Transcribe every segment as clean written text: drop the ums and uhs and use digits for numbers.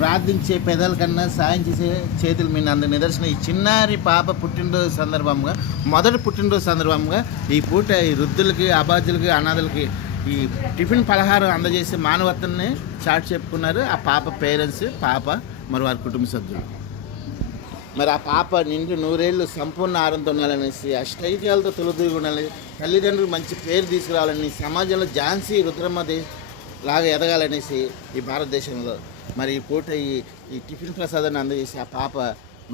ప్రార్థించే పెదాల కన్నా సాయం చేసే చేతులు మీ అందు నిదర్శనం. ఈ చిన్నారి పాప పుట్టినరోజు సందర్భంగా, మొదటి పుట్టినరోజు సందర్భంగా ఈ పూట ఈ వృద్ధులకి, అబాధ్యులకి, అనాథలకి ఈ టిఫిన్ పలహారం అందజేసే మానవత్వాన్ని చాటు చెప్పుకున్నారు ఆ పాప పేరెంట్స్, పాప మరి వారి కుటుంబ సభ్యులు. మరి ఆ పాప నిండు 100 ఏళ్ళు సంపూర్ణ ఆరోగ్యంతో ఉండాలనేసి, అష్టైక్యాలతో తొలిదూగి ఉండాలి, తల్లిదండ్రులు మంచి పేరు తీసుకురావాలని, సమాజంలో ఝాన్సీ రుద్రమ్మ లాగా ఎదగాలనేసి ఈ భారతదేశంలో మరి ఈ పూట ఈ టిఫిన్ ప్రసాదాన్ని అందజేసి ఆ పాప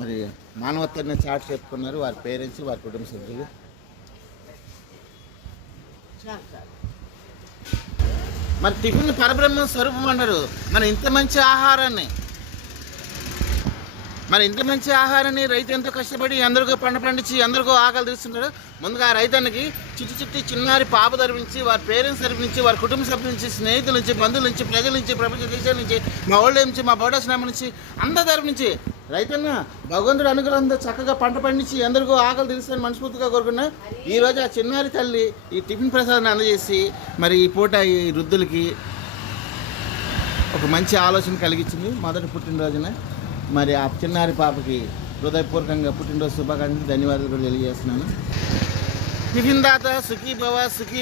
మరి మానవత్వాన్ని చాటు చెప్పుకున్నారు వారి పేరెంట్స్, వారి కుటుంబ సభ్యులు. మరి టిఫిన్ పరబ్రహ్మ స్వరూపం అన్నారు. మరి ఇంత మంచి ఆహారాన్ని రైతు ఎంతో కష్టపడి అందరికీ పండించి అందరికీ ఆకలి తీస్తుంటాడు. ముందుగా ఆ రైతానికి చిట్టి చిన్నారి పాప తరపించి, వారి పేరెంట్స్ తరపించి, వారి కుటుంబ సభ్యుల నుంచి, స్నేహితుల నుంచి, బంధువుల నుంచి, ప్రజల నుంచి, ప్రపంచ దేశాల నుంచి, మా ఓల్డ్ నుంచి, మా బోడాశ్రమం నుంచి, అందరి తరపు నుంచి రైతన్న భగవంతుడు అనుగ్రహంతో చక్కగా పంట పండించి అందరికీ ఆకలి తీరుస్తారని మనస్ఫూర్తిగా కోరుకున్నా. ఈరోజు ఆ చిన్నారి తల్లి ఈ టిఫిన్ ప్రసాదాన్ని అందజేసి మరి ఈ పూట ఈ వృద్ధులకి ఒక మంచి ఆలోచన కలిగించింది మొదటి పుట్టినరోజున. మరి ఆ చిన్నారి పాపకి హృదయపూర్వకంగా పుట్టినరోజు శుభాకాంక్షలు, ధన్యవాదాలు కూడా తెలియజేస్తున్నాను. టిఫిన్ దాత సుఖీ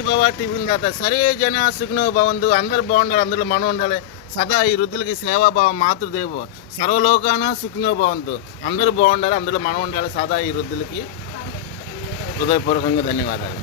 భవ టిఫిన్ దాత సరే జన సుఖినో భవంతు. అందరూ బాగుండాలి, అందులో మనం ఉండాలి. సదా ఈ వృద్ధులకి సేవాభావం, మాతృదేవో సర్వలోకాన సుఖినో భవంతు. అందరూ బాగుండాలి, అందులో మనం ఉండాలి. సదా ఈ వృద్ధులకి హృదయపూర్వకంగా ధన్యవాదాలు.